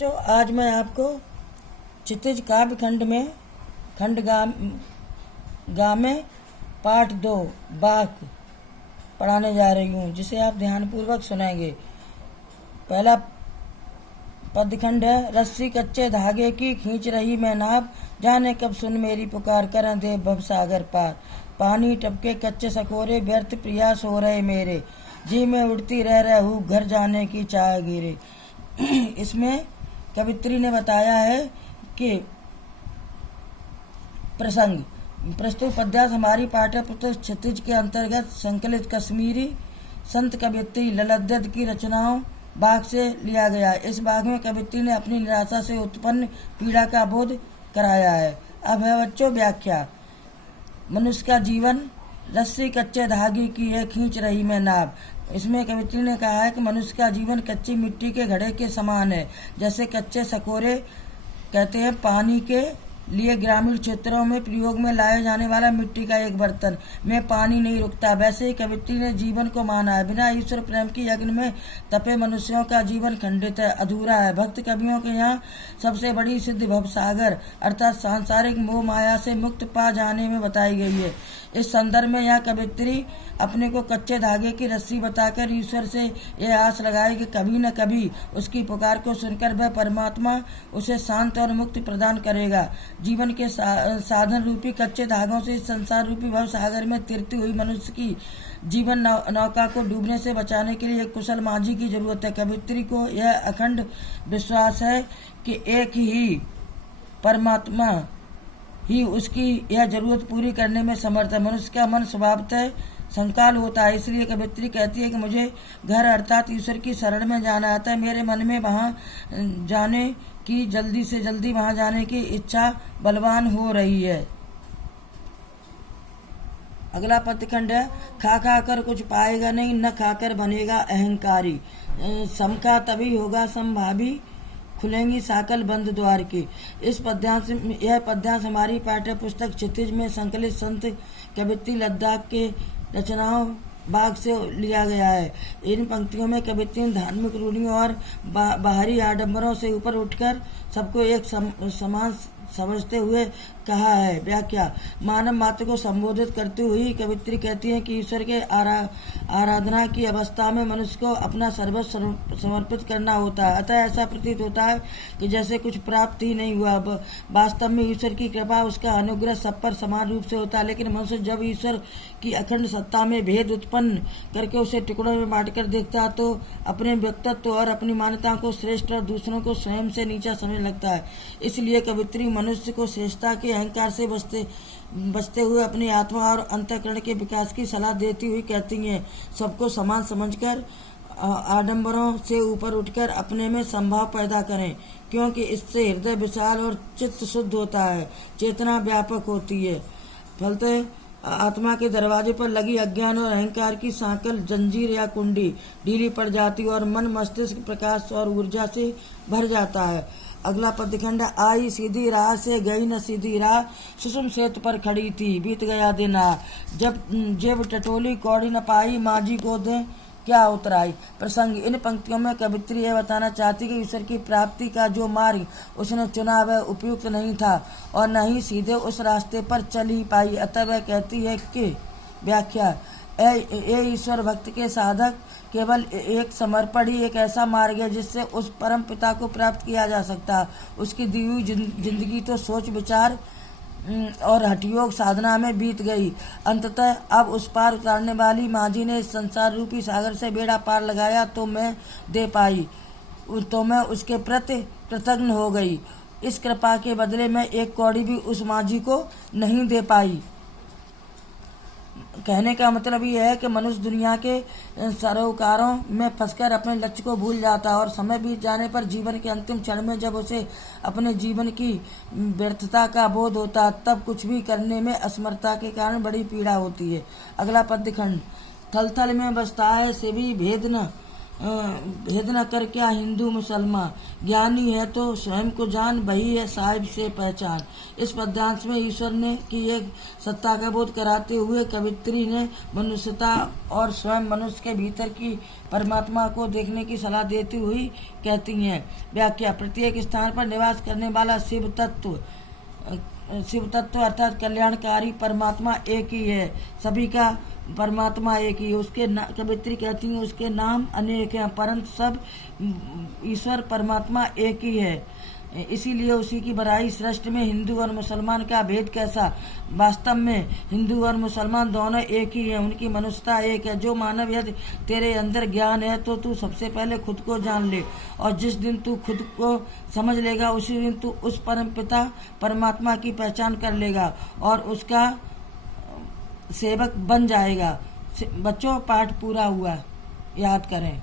बच्चों, आज मैं आपको क्षितिज काव्य खंड में खंड गा में पाठ 2 बाक पढ़ाने जा रही हूँ, जिसे आप ध्यानपूर्वक सुनेंगे। पहला पदखंड है। रस्सी कच्चे धागे की खींच रही मैं नाव, जाने कब सुन मेरी पुकार कर दे भवसागर पार। पानी टपके कच्चे सकोरे, व्यर्थ प्रयास हो रहे मेरे, जी में उड़ती रह हूँ घर जाने की चाह गिरे। इसमें कवित्री ने बताया है कि प्रसंग प्रस्तुत पद्यांश हमारी पाठ्य पुस्तक क्षितिज के अंतर्गत संकलित कश्मीरी संत कवित्री ललद्दद की रचनाओं बाग से लिया गया। इस बाग में कवित्री ने अपनी निराशा से उत्पन्न पीड़ा का बोध कराया है। अब है बच्चों व्याख्या। मनुष्य का जीवन रस्सी कच्चे धागे की है खींच रही मैं नाव। इसमें कवित्री ने कहा है कि मनुष्य का जीवन कच्ची मिट्टी के घड़े के समान है। जैसे कच्चे सकोरे कहते हैं पानी के लिए ग्रामीण क्षेत्रों में प्रयोग में लाया जाने वाला मिट्टी का एक बर्तन में पानी नहीं रुकता, वैसे ही कवित्री ने जीवन को माना है। बिना ईश्वर प्रेम की यज्ञ में तपे मनुष्यों का जीवन खंडित है, अधूरा है। भक्त कवियों के यहाँ सबसे बड़ी सिद्धि भवसागर अर्थात सांसारिक मोह माया से मुक्त पा जाने में बताई गई है। इस संदर्भ में यह कवित्री अपने को कच्चे धागे की रस्सी बताकर ईश्वर से यह आस लगाई कि कभी न कभी उसकी पुकार को सुनकर वह परमात्मा उसे शांत और मुक्ति प्रदान करेगा। जीवन के साधन रूपी कच्चे धागों से संसार रूपी भव सागर में तिरती हुई मनुष्य की जीवन नौका को डूबने से बचाने के लिए एक कुशल माझी की जरूरत है। कवित्री को यह अखंड विश्वास है कि एक ही परमात्मा ही उसकी यह जरूरत पूरी करने में समर्थ है। मनुष्य का मन स्वभावतः संकाल होता है, इसलिए कवित्री कहती है कि मुझे घर अर्थात ईश्वर की शरण में जाना आता है। मेरे मन में वहाँ जाने की जल्दी से जल्दी वहाँ जाने की इच्छा बलवान हो रही है। अगला पदखंड है। खा खा कर कुछ पाएगा नहीं, न खाकर बनेगा अहंकारी। समखा तभी होगा संभावी, खुलेंगी साकल बंद द्वार की। यह पद्यांश हमारी पाठ्य पुस्तक क्षितिज में संकलित संत कवित्री लद्दाख के रचनाओं बाग से लिया गया है। इन पंक्तियों में कवित्री ने धार्मिक रूढ़ियों और बाहरी आडंबरों से ऊपर उठकर सबको एक समान समझते हुए कहा है। व्याख्या। मानव मात्र को संबोधित करते हुए कवित्री कहती है कि ईश्वर के आराधना की अवस्था में मनुष्य को अपना सर्वस्व समर्पित करना होता है। अतः ऐसा प्रतीत होता है कि जैसे कुछ प्राप्त ही नहीं हुआ। वास्तव में ईश्वर की कृपा उसका अनुग्रह सब पर समान रूप से होता है, लेकिन मनुष्य जब ईश्वर की अखंड सत्ता में भेद उत्पन्न करके उसे टुकड़ों में बांटकर देखता है तो अपने व्यक्तित्व और अपनी मान्यताओं को श्रेष्ठ और दूसरों को स्वयं से नीचा समझने लगता है। इसलिए कवित्री मनुष्य को श्रेष्ठता के अहंकार से बचते हुए अपनी आत्मा और अंतःकरण के विकास की सलाह देती हुई कहती हैं, सबको समान समझकर आडंबरों से ऊपर उठकर अपने में संभाव पैदा करें, क्योंकि इससे हृदय विशाल और चित्त शुद्ध होता है, चेतना व्यापक होती है। फलतः आत्मा के दरवाजे पर लगी अज्ञान और अहंकार की सांकल जंजीर या कुंडी ढीली पड़ जाती और मन मस्तिष्क प्रकाश और ऊर्जा से भर जाता है। अगला पदखंड। आई सीधी राह से गई न सीधी राह, सुषुम सेतु पर खड़ी थी बीत गया दिन आ। जब टटोली कौड़ी न पाई, माझी को दे क्या उतराई। प्रसंग। इन पंक्तियों में कवित्री यह बताना चाहती कि ईश्वर की प्राप्ति का जो मार्ग उसने चुना वह उपयुक्त नहीं था और न ही सीधे उस रास्ते पर चल ही पाई। अतः वह कहती है कि व्याख्या। ए ईश्वर भक्त के साधक, केवल एक समर्पण ही एक ऐसा मार्ग है जिससे उस परम पिता को प्राप्त किया जा सकता। उसकी दी हुई जिंदगी तो सोच विचार और हठयोग साधना में बीत गई। अंततः अब उस पार उतारने वाली माझी ने इस संसार रूपी सागर से बेड़ा पार लगाया तो मैं दे पाई, तो मैं उसके प्रति कृतज्ञ हो गई। इस कृपा के बदले में एक कौड़ी भी उस माझी को नहीं दे पाई। कहने का मतलब यह है कि मनुष्य दुनिया के सरोकारों में फंसकर अपने लक्ष्य को भूल जाता है और समय बीत जाने पर जीवन के अंतिम क्षण में जब उसे अपने जीवन की व्यर्थता का बोध होता है तब कुछ भी करने में असमर्थता के कारण बड़ी पीड़ा होती है। अगला पदखंड। थल थल में बसता है शिवी भेद न भेद न कर क्या हिंदू मुसलमान, ज्ञानी है तो स्वयं को जान, वही है साहिब से पहचान। इस पद्यांश में ईश्वर ने की एक सत्ता का बोध कराते हुए कवित्री ने मनुष्यता और स्वयं मनुष्य के भीतर की परमात्मा को देखने की सलाह देती हुई कहती हैं। व्याख्या: प्रत्येक स्थान पर निवास करने वाला शिव तत्व अर्थात कल्याणकारी परमात्मा एक ही है। सभी का परमात्मा एक ही, उसके कवित्री कहती हैं उसके नाम अनेक हैं, परंतु सब ईश्वर परमात्मा एक ही है। इसीलिए उसी की बड़ाई सृष्टि में हिंदू और मुसलमान का भेद कैसा? वास्तव में हिंदू और मुसलमान दोनों एक ही हैं, उनकी मनुष्यता एक है। जो मानव, यदि तेरे अंदर ज्ञान है तो तू सबसे पहले खुद को जान ले, और जिस दिन तू खुद को समझ लेगा उसी दिन तू उस परमपिता परमात्मा की पहचान कर लेगा और उसका सेवक बन जाएगा। बच्चों, पाठ पूरा हुआ, याद करें।